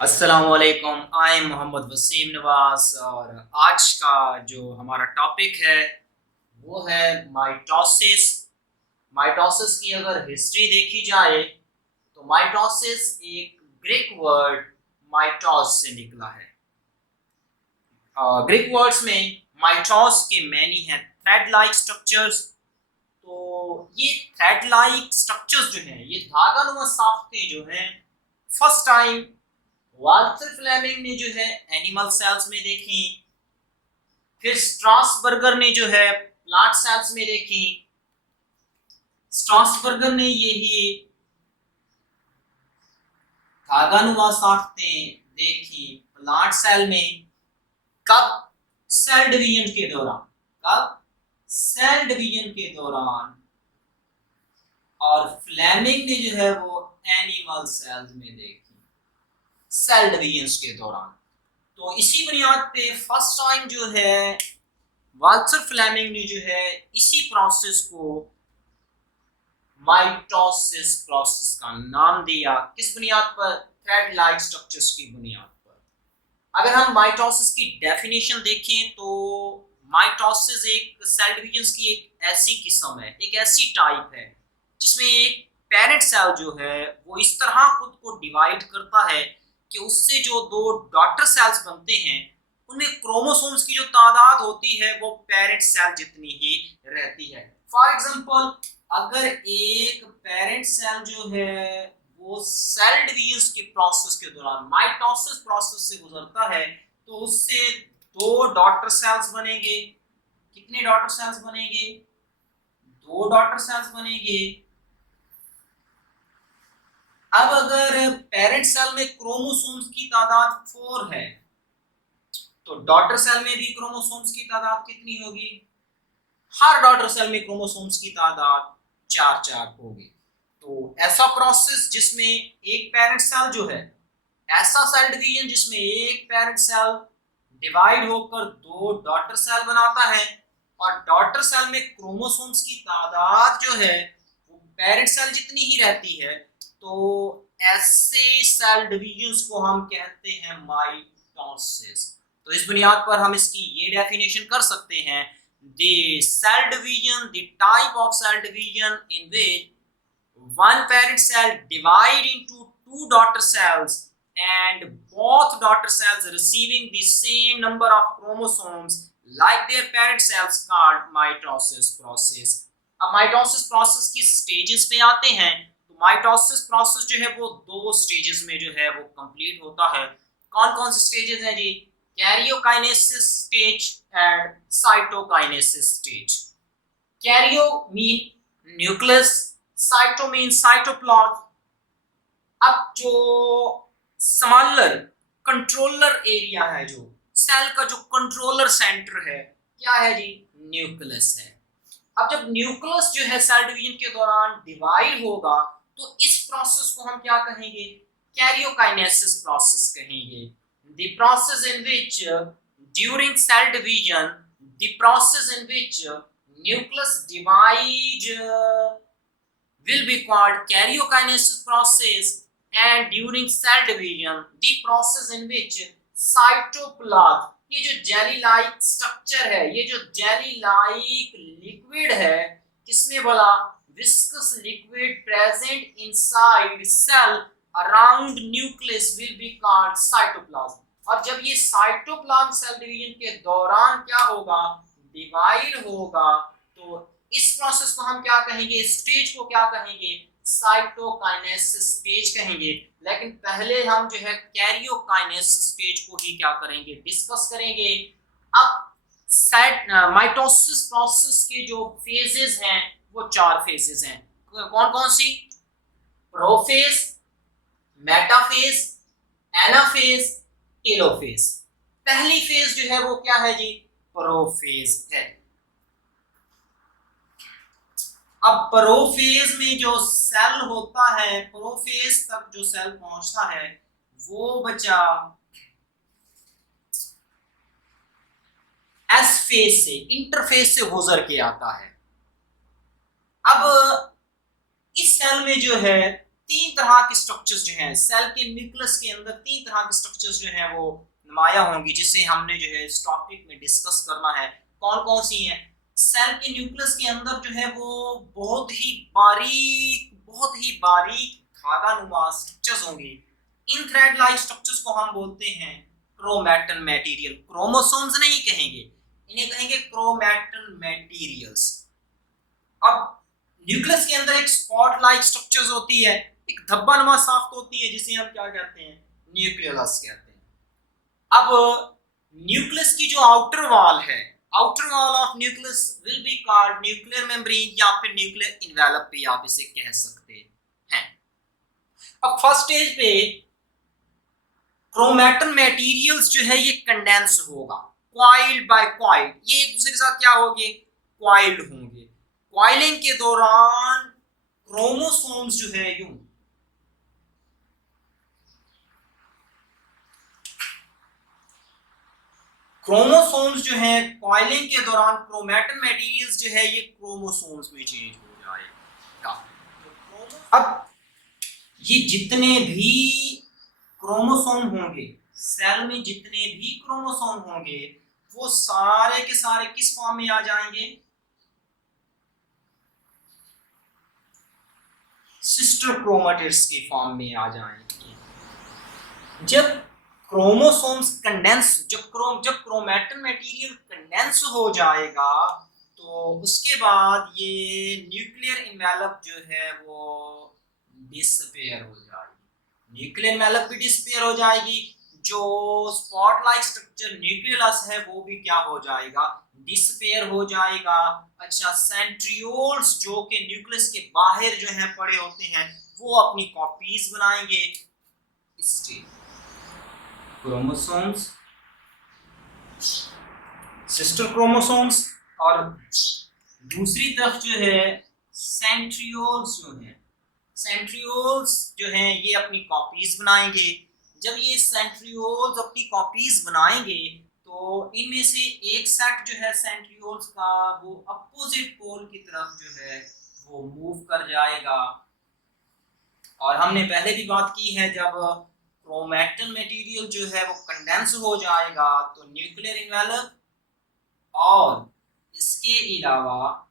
अस्सलामुअलैकुम। I am Mohammad Wasim Nawaz और आज का जो हमारा टॉपिक है वो है माइटोसिस। माइटोसिस की अगर हिस्ट्री देखी जाए तो माइटोसिस एक ग्रीक वर्ड माइटोस से निकला है। ग्रीक वर्ड्स में माइटोस के मैनी हैं थ्रेड लाइक स्ट्रक्चर्स। तो ये थ्रेड लाइक स्ट्रक्चर्स जो हैं, ये धागानुमा साख्तें जो हैं, फर्स्ट टाइम वाल्टर फ्लेमिंग ने जो है एनिमल सेल्स में देखी, फिर स्ट्रासबर्गर ने जो है प्लांट सेल्स में देखी। स्ट्रासबर्गर ने यही धागानुमा साख्तें देखी प्लांट सेल में। कब? सेल डिवीजन के दौरान। कब? सेल डिवीजन के दौरान। और फ्लेमिंग ने जो है वो एनिमल सेल्स में देखी सेल डिवीजन के दौरान। तो इसी बुनियाद पे फर्स्ट टाइम जो है वाल्टर फ्लेमिंग ने जो है इसी प्रोसेस को माइटोसिस प्रोसेस का नाम दिया। किस बुनियाद पर? थ्रेड लाइक स्ट्रक्चर्स की बुनियाद पर। अगर हम माइटोसिस की डेफिनेशन देखें तो माइटोसिस एक सेल डिवीजन की एक ऐसी किस्म है, एक ऐसी टाइप है जिसमें एक पेरेंट सेल जो है वो इस तरह खुद को डिवाइड करता है कि उससे जो दो डॉटर सेल्स बनते हैं उनमें क्रोमोसोम्स की जो तादाद होती है वो पेरेंट सेल जितनी ही रहती है। फॉर एग्जांपल, अगर एक पेरेंट सेल जो है वो सेल डिवीजन के प्रोसेस के दौरान माइटोसिस प्रोसेस से गुजरता है तो उससे दो डॉटर सेल्स बनेंगे। कितने डॉटर सेल्स बनेंगे? दो डॉटर सेल्स बनेंगे। अब अगर पेरेंट सेल में क्रोमोसोम्स की तादाद 4 है तो डॉटर सेल में भी क्रोमोसोम्स की तादाद कितनी होगी? हर डॉटर सेल में क्रोमोसोम्स की तादाद 4 होगी। तो ऐसा प्रोसेस जिसमें एक पेरेंट सेल जो है, ऐसा सेल डिवीजन जिसमें एक पेरेंट सेल डिवाइड होकर दो डॉटर सेल बनाता है और डॉटर सेल में क्रोमोसोम्स की तादाद जो है वो पेरेंट सेल जितनी ही रहती है, तो ऐसे सेल डिवीजन्स को हम कहते हैं माइटोसिस। तो इस बुनियाद पर हम इसकी ये डेफिनेशन कर सकते हैं, the cell division, the type of cell division in which one parent cell divide into two daughter cells and both daughter cells receiving the same number of chromosomes like their parent cells called mitosis process। अब mitosis process की stages पे आते हैं। तो mitosis process जो है वो दो स्टेजेस में जो है वो कंप्लीट होता है। कौन कौन से स्टेजेस हैं जी? Karyokinesis stage and cytokinesis stage. Karyo mean nucleus, cyto mean cytoplasm. अब जो स्मॉलर कंट्रोलर एरिया है, जो सेल का जो कंट्रोलर सेंटर है, क्या है जी? न्यूक्लियस है। अब जब न्यूक्लियस जो है सेल डिवीजन के दौरान डिवाइड होगा तो इस प्रोसेस को हम क्या कहेंगे? कैरियोकाइनेसिस प्रोसेस कहेंगे। The process in which during cell division, the process in which nucleus divide will be called karyokinesis process, and during cell division, the process in which cytoplasm, ये जो जेली लाइक स्ट्रक्चर है, ये जो jelly like liquid है, किसमें बोला? Viscous liquid present inside cell around nucleus will be called cytoplasm. और जब ये साइटोप्लाज्म सेल डिवीजन के दौरान क्या होगा? डिवाइड होगा। तो इस प्रोसेस को हम क्या कहेंगे? इस स्टेज को क्या कहेंगे? साइटोकाइनेसिस स्टेज कहेंगे। लेकिन पहले हम जो है कैरियोकाइनेसिस स्टेज को ही क्या करेंगे? डिस्कस करेंगे। अब माइटोसिस प्रोसेस के जो फेजेस हैं वो 4 फेजेस हैं। कौन कौन सी? Prophase, metaphase, anaphase, telophase. पहली फेज जो है वो क्या है जी? प्रोफेज है। अब प्रोफेज में जो सेल होता है, प्रोफेज तक जो सेल पहुंचता है वो बचा एस फेज से, इंटरफेज से गुजर के आता है। अब इस सेल में जो है तीन तरह के स्ट्रक्चर्स जो हैं सेल के न्यूक्लियस के अंदर, तीन तरह के स्ट्रक्चर्स जो हैं वो नुमाया होंगी, जिसे हमने जो है इस टॉपिक में डिस्कस करना है। कौन कौन सी हैं? सेल के न्यूक्लियस के अंदर जो है वो बहुत ही बारीक धागानुमा स्ट्रक्चर्स होंगी। इन थ्रेड लाइक स्ट्रक्चर्स को हम बोलते हैं क्रोमैटन मटेरियल। क्रोमोसोम्स नहीं कहेंगे, इन्हें कहेंगे क्रोमैटन मटेरियल्स। अब न्यूक्लियस के अंदर एक स्पॉट लाइक स्ट्रक्चर्स होती है, एक धब्बानुमा साफ्त होती है, जिसे हम क्या कहते हैं? न्यूक्लियस कहते हैं। अब न्यूक्लियस की जो आउटर वॉल है, outer wall of nucleus will be called nuclear membrane या फिर न्यूक्लियर इन्वेलप भी आप इसे कह सकते हैं। अब फर्स्ट स्टेज पे क्रोमैटन मटेरियल्स जो है ये कंडेंस होगा, क्वाइल्ड बाय क्वाइल्ड, ये एक दूसरे के साथ क्या होंगे? क्वाइल्ड होंगे। क्वाइलिंग के दौरान क्रोमोसोम्स जो है यूं क्रोमोसोम्स जो है क्वाइलिंग के दौरान क्रोमैटन मटेरियल्स जो है ये क्रोमोसोम्स में चेंज हो जाएगा। अब ये जितने भी क्रोमोसोम होंगे, सेल में जितने भी क्रोमोसोम होंगे, वो सारे के सारे किस फॉर्म में आ जाएंगे? सिस्टर क्रोमेटिड्स के फॉर्म में आ जाएंगे। जब क्रोमोसोम्स कंडेंस, जब क्रोमैटन मटेरियल कंडेंस हो जाएगा, तो उसके बाद ये न्यूक्लियर इन्वेलप जो है वो डिसअपीयर हो जाएगी। न्यूक्लियर इन्वेलप भी डिसअपीयर हो जाएगी, जो स्पॉट लाइक स्ट्रक्चर न्यूक्लियस है वो भी क्या हो जाएगा? डिसअपीयर हो जाएगा। अच्छा, सेंट्रियोल्स जो कि न्यूक्लियस के बाहर जो है पड़े होते हैं, वो अपनी कॉपीज बनाएंगे। क्रोमोसोम्स, सिस्टर क्रोमोसोम्स, और दूसरी तरफ जो है सेंट्रियोल्स जो है, सेंट्रियोल्स जो हैं ये अपनी कॉपीज बनाएंगे। जब ये सेंट्रियोल्स अपनी कॉपीज बनाएंगे तो इनमें से एक सेट जो है सेंट्रियोल्स का वो अपोजिट पोल की तरफ जो है वो मूव कर जाएगा। और हमने पहले भी बात की है, जब क्रोमैटन मटेरियल जो है वो कंडेंस हो जाएगा तो न्यूक्लियर इन्वेलप और इसके अलावा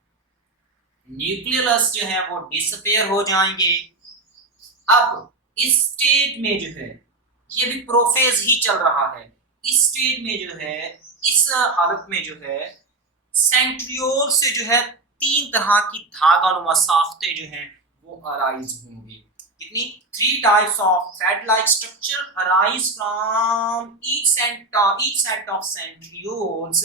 न्यूक्लियस जो है वो डिसअपीयर हो जाएंगे। अब इस स्टेज में जो है ये भी प्रोफेज ही चल रहा है। इस स्टेज में जो है, इस हालत में जो है सेंट्रियोल से जो है तीन तरह की धागानुमा साफ्तें जो हैं वो अराइज होंगी। कितनी? 3 types of thread like structure arise from each set of centrioles.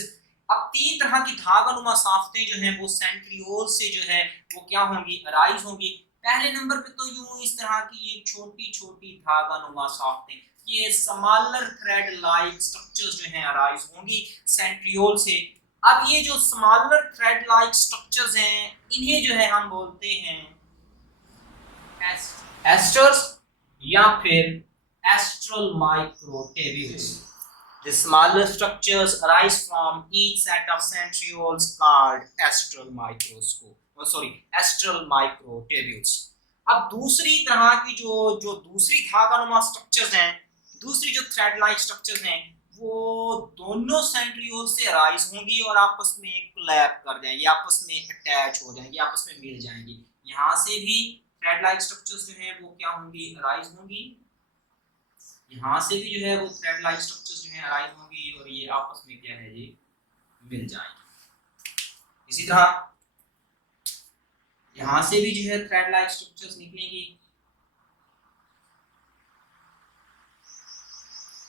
अब तीन तरह की धागानुमा साफ्तें जो हैं वो सेंट्रियोल से जो है वो क्या होंगी? अराइज होंगी। पहले नंबर पे तो यूं इस तरह की ये छोटी छोटी धागानुमा साफ्तें, ये स्मॉलर थ्रेड लाइक स्ट्रक्चर्स जो हैं अराइज होंगी सेंट्रियोल से। अब ये जो स्मॉलर थ्रेड लाइक स्ट्रक्चर्स हैं इन्हें जो है हम बोलते हैं एस्टर्स या फिर astral microtubules. The smaller structures arise from each set of centrioles called astral microtubules. अब दूसरी तरह की जो दूसरी धागानुमा स्ट्रक्चर्स हैं, दूसरी जो थ्रेड लाइक स्ट्रक्चर्स हैं, वो दोनों सेंट्रियोल से अराइज होंगी और आपस में कोलैप कर जाएंगी, आपस में अटैच हो जाएंगी, आपस में मिल जाएंगी। यहाँ से भी थ्रेड लाइक स्ट्रक्चर्स जो हैं वो क्या होंगी? अराइज होंगी। यहाँ से भी जो है वो थ्रेड लाइक स्ट्रक्चर्स जो है अराइज होंगी और ये आपस में क्या है जी? मिल जाएंगे। इसी तरह यहाँ से भी जो है थ्रेड लाइक स्ट्रक्चर्स निकलेंगी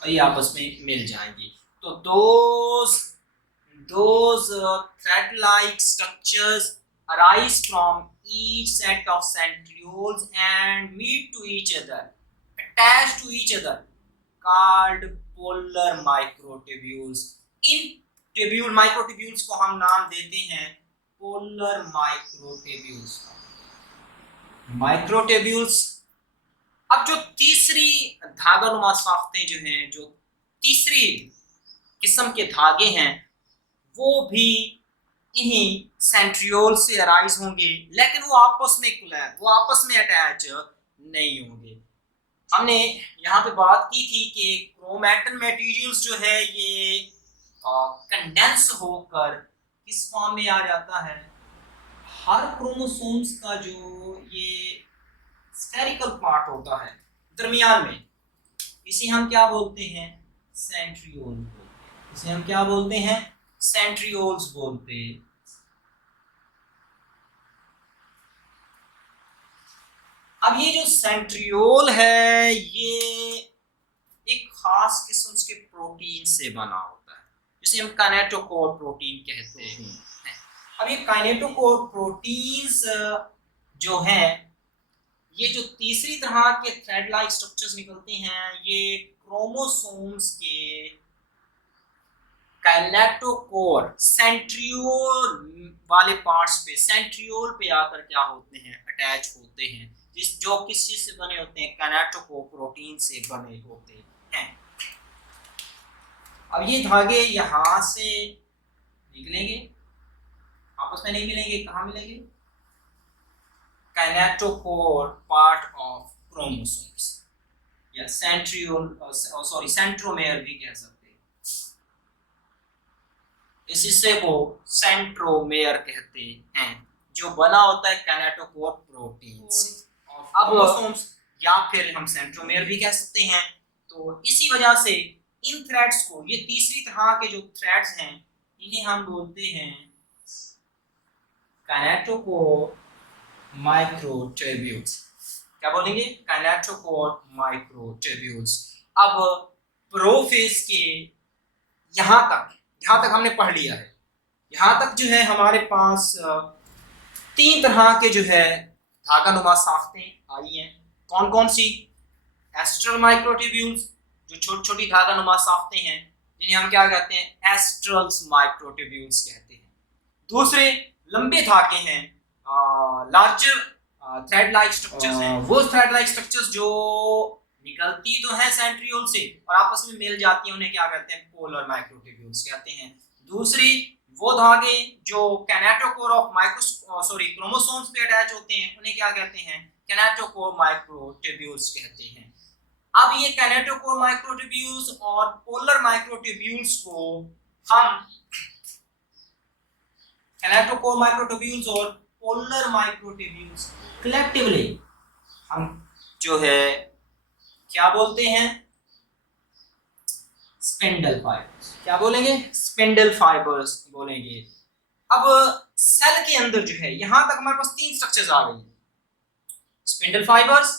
और ये आपस में मिल जाएंगी। तो those thread like structures arise from each set of centrioles and meet to each other, attached to each other, called polar microtubules. In microtubules को हम नाम देते हैं polar microtubules। microtubules। अब जो तीसरी धागानुमा साफ्तें जो हैं, जो तीसरी किस्म के धागे हैं, वो भी इन्हीं सेंट्रियोल से अराइज होंगे, लेकिन वो आपस में कोलैप, वो आपस में अटैच नहीं होंगे। हमने यहाँ पे बात की थी कि क्रोमैटिन मटेरियल्स जो है ये कंडेंस होकर किस फॉर्म में आ जाता है, हर क्रोमोसोम्स का जो ये स्फेरिकल पार्ट होता है दरमियान में, इसे हम क्या बोलते हैं, सेंट्रियोल बोलते हैं। इसे हम क्या बोलते हैं, सेंट्रियोल्स बोलते हैं। अब ये जो सेंट्रियोल है ये एक खास किस्म के प्रोटीन से बना होता है, जिसे हम काइनेटोकोर प्रोटीन कहते हैं। अब ये काइनेटोकोर प्रोटीन्स जो हैं, ये जो तीसरी तरह के थ्रेड लाइक स्ट्रक्चर्स निकलते हैं, ये क्रोमोसोम्स के काइनेटोकोर सेंट्रियोल वाले पार्ट्स पे, सेंट्रियोल पे आकर क्या होते हैं, अटैच होते हैं, जिस जो किस चीज से बने होते हैं, काइनेटोकोर प्रोटीन से बने होते हैं। अब ये धागे यहां से निकलेंगे, आपस में नहीं मिलेंगे, कहाँ मिलेंगे, काइनेटोकोर पार्ट ऑफ क्रोमोसोम्स या सेंट्रियोल, सॉरी सेंट्रोमेयर भी कह सकते हैं। इस हिस्से को सेंट्रोमेयर कहते हैं, जो बना होता है काइनेटोकोर प्रोटीन से। अब क्रोमोसोम्स या फिर हम सेंट्रोमेयर भी कह सकते हैं। तो इसी वजह से इन थ्रेड्स को, ये तीसरी तरह के जो थ्रेड्स हैं, इन्हें हम बोलते हैं काइनेटोकोर माइक्रोट्यूब्यूल्स। क्या बोलेंगे, काइनेटोकोर माइक्रोट्यूब्यूल्स। अब प्रोफेज के यहां तक हमने पढ़ लिया है। यहां तक जो है हमारे पास तीन तरह के जो है धागानुमा साख्तें आई हैं। कौन कौन सी, एस्ट्रल माइक्रोट्यूब्यूल्स, जो छोटी छोटी धागानुमा साख्तें हैं, जिन्हें हम क्या कहते हैं, एस्ट्रल्स माइक्रोट्यूब्यूल्स कहते हैं। दूसरे लंबे धागे हैं, लार्जर थ्रेड लाइक स्ट्रक्चर्स हैं, वो थ्रेड लाइक स्ट्रक्चर्स जो निकलती तो है सेंट्रियोल से और आपस में मिल जाती हैं, उन्हें क्या कहते हैं, पोलर माइक्रोट्यूब्यूल्स कहते हैं। दूसरी वो धागे जो काइनेटोकोर ऑफ क्रोमोसोम्स पे अटैच होते हैं, उन्हें क्या कहते हैं, काइनेटोकोर माइक्रोट्यूब्यूल्स कहते हैं। अब ये काइनेटोकोर माइक्रोट्यूब्यूल्स और पोलर माइक्रोट्यूब्यूल्स को हम, काइनेटोकोर माइक्रोट्यूब्यूल्स और पोलर माइक्रोट्यूब्यूल्स कलेक्टिवली हम जो है क्या बोलते हैं, स्पिंडल फाइबर्स। क्या बोलेंगे, स्पिंडल फाइबर्स बोलेंगे। अब सेल के अंदर जो है, यहां तक हमारे पास तीन स्ट्रक्चर्स आ गई, spindle fibres,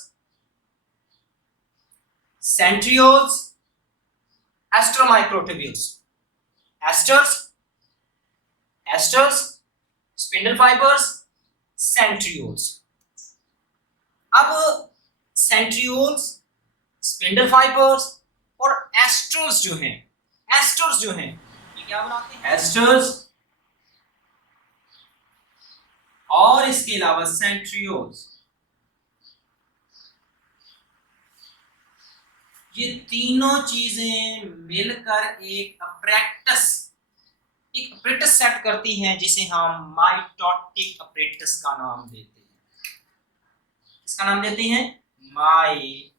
centrioles, astromicrotubules. Asters, spindle fibres, centrioles. अब सेंट्रियोल्स, स्पिंडल फाइबर्स और एस्टर्स जो हैं, ये क्या बनाते हैं, एस्टर्स, और इसके अलावा सेंट्रियोल्स, ये तीनों चीजें मिलकर एक अपरेटस सेट करती हैं, जिसे हम माइटोटिक अपरेटस का नाम देते हैं। इसका नाम देते हैं माइटोटिक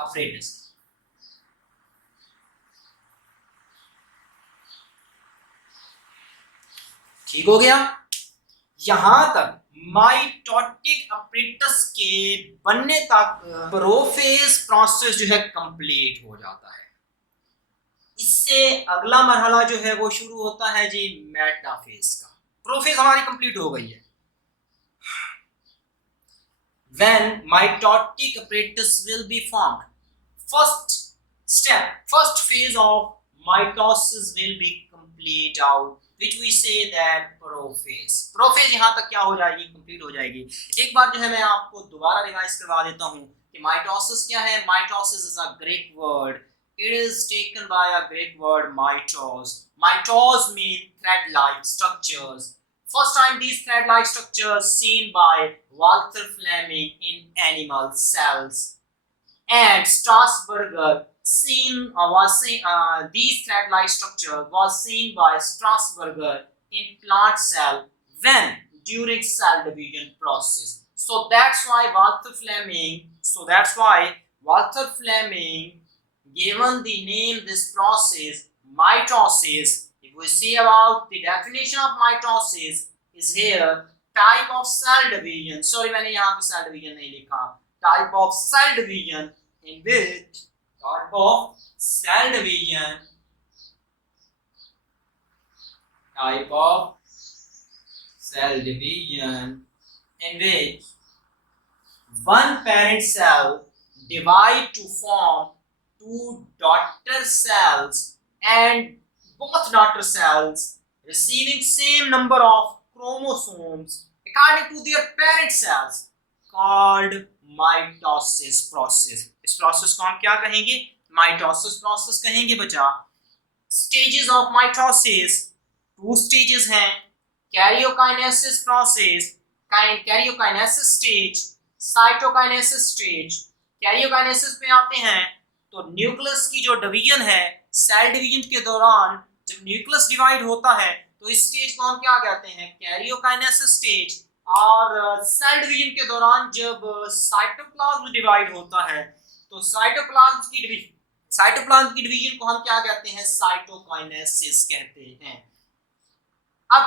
अपरेटस। ठीक हो गया। यहां तक माइटोटिक अपरेटस के बनने तक प्रोफेज प्रोसेस जो है कंप्लीट हो जाता है। इससे अगला मरहला जो है वो शुरू होता है जी मेटाफेज का। प्रोफेज हमारी कंप्लीट हो गई है। When mitotic apparatus will be formed, first phase of mitosis will be complete out, which we say that prophase यहाँ तक क्या हो जाएगी, कंप्लीट हो जाएगी। एक बार जो है मैं आपको दोबारा रिवाइज करवा देता हूँ कि माइटोसिस क्या है। Mitosis is a Greek word, it is taken by a Greek word mitos mean thread like structures. First time these thread like structures seen by Walter Fleming in animal cells, and Strasburger these thread like structure was seen by Strasburger in plant cell, when during cell division process. So that's why Walter Fleming given the name this process mitosis. If we see about the definition of mitosis is here, type of cell division, sorry मैंने यहाँ पे cell division नहीं लिखा, type of cell division in which type of cell division in which one parent cell divide to form two daughter cells and both daughter cells receiving same number of chromosomes according to their parent cells called mitosis process. इस process को हम क्या कहेंगे? Mitosis process कहेंगे बच्चा. Stages of mitosis, two stages हैं. Karyokinesis process, karyokinesis stage, cytokinesis stage. Karyokinesis पे आते हैं तो न्यूक्लियस की जो डिवीजन है, सेल डिवीजन के दौरान जब न्यूक्लियस डिवाइड होता है तो इस स्टेज को हम क्या कहते हैं? Karyokinesis stage. और सेल डिवीजन के दौरान जब साइटोप्लाज्म डिवाइड होता है तो साइटोप्लाज्म की डिवीजन को हम क्या कहते हैं? साइटोकाइनेसिस कहते हैं. अब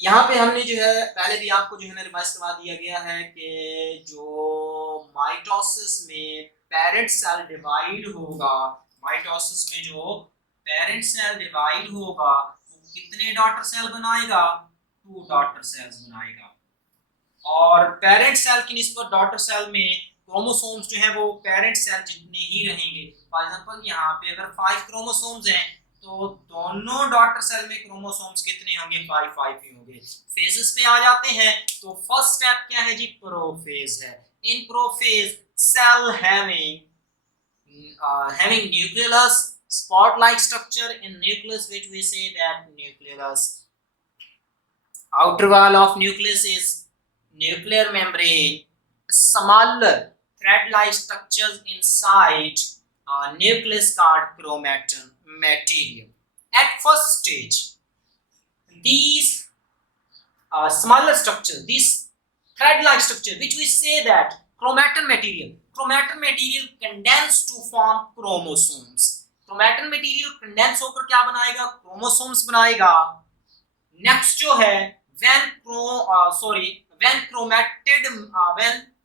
यहाँ पे हमने जो है पहले भी आपको जो है ना रिवाइज करवा दिया गया है कि जो माइटोसिस में पेरेंट सेल डिवाइड होगा, माइटोसिस में जो पेरेंट सेल डिवाइड होगा वो कितने डॉटर सेल बनाएगा? 2 डॉटर सेल्स बनाएगा. और पेरेंट सेल की निस्बत डॉटर सेल में क्रोमोसोम्स जो है वो पेरेंट सेल जितने ही रहेंगे. फॉर एग्जांपल यहाँ पे अगर 5 क्रोमोसोम्स हैं तो दोनों डॉटर सेल में क्रोमोसोम्स कितने होंगे? 5 ही होंगे. फेजेस पे आ जाते हैं तो फर्स्ट स्टेप क्या है जी? प्रोफेज है. In prophase cell having nucleus, spot like structure in nucleus, which we say that nucleus. Outer wall of nucleus is nuclear membrane. Smaller thread like structures inside nucleus called chromatin material. At first stage these smaller structures, these thread like structure, which we say that chromatin material condense to form chromosomes. Chromatin material condense होकर क्या बनाएगा? Chromosomes बनाएगा. Next जो है when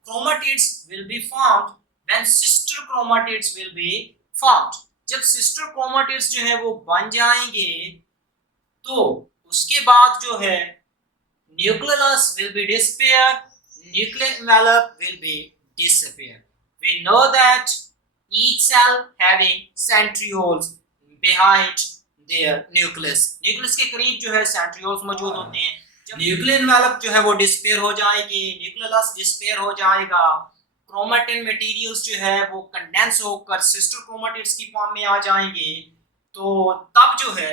chromatids will be formed, when sister chromatids will be formed. जब sister chromatids जो है वो बन जाएंगे तो उसके बाद जो है nucleus will be disappear, nuclear envelope will be disappear. We know that each cell having centrioles behind their nucleus. Nucleus के करीब जो है centrioles मौजूद होते हैं. जब nuclear envelope जो है वो disappear हो जाएगी, nucleus disappear हो जाएगा, chromatin materials जो है वो condense होकर sister chromatids की फॉर्म में आ जाएंगे. तो तब जो है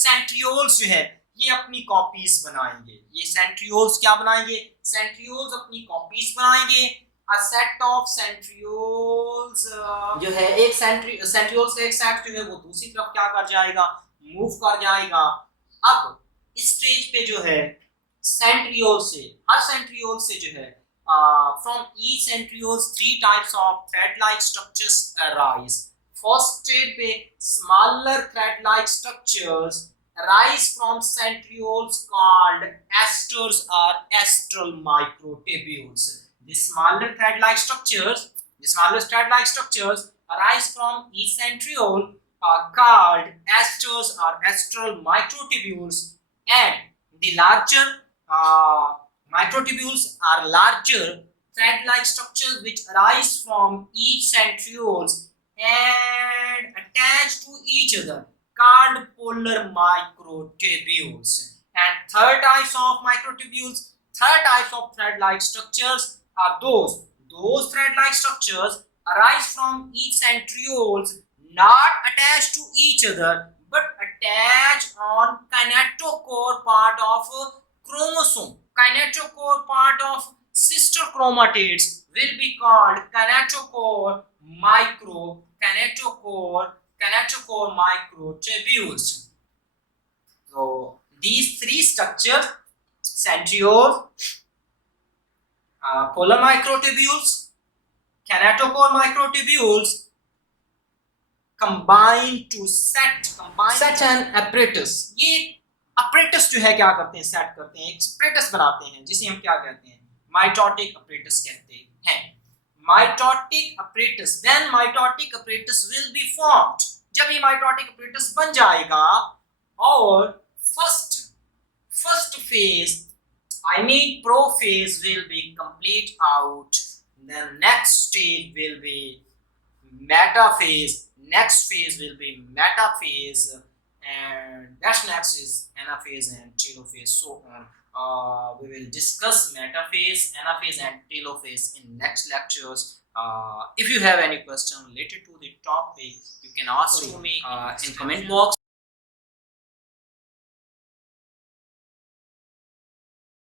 centrioles जो है ये अपनी कॉपीज बनाएंगे. ये सेंट्रियोल्स क्या बनाएंगे? सेंट्रियोल्स अपनी कॉपीज बनाएंगे. अ सेट ऑफ सेंट्रियोल्स जो है एक सेंट्रियोल्स का एक सेट जो है वो दूसरी तरफ क्या कर जाएगा? मूव कर जाएगा. अब इस स्टेज पे जो है सेंट्रियोल से, हर सेंट्रियोल से जो है from each centrioles 3 types of thread like structures arise. First stage पे smaller thread like structures arise from centrioles called esters or estral microtubules. The smaller thread-like structures arise from each centriole are called esters or estral microtubules, and the larger microtubules are larger thread-like structures which arise from each centrioles and attach to each other, called polar microtubules. And third types of thread-like structures are those thread-like structures arise from each centrioles not attached to each other but attached on kinetochore part of chromosome. Kinetochore part of sister chromatids will be called kinetochore microtubules. So these three structures, centriole, polar microtubules, kinetochore microtubules, combine to set an apparatus. ये apparatus जो है क्या करते हैं, set करते हैं, एक apparatus बनाते हैं जिसे हम क्या कहते हैं, mitotic apparatus कहते हैं. Mitotic apparatus, when mitotic apparatus will be formed, जब ये mitotic apparatus बन जाएगा और first phase, I mean prophase will be complete out, then next stage will be metaphase, next phase will be metaphase, and that's next is anaphase and telophase, so on. We will discuss metaphase, anaphase and telophase in next lectures. If you have any question related to the topic, you can ask to me in comment box.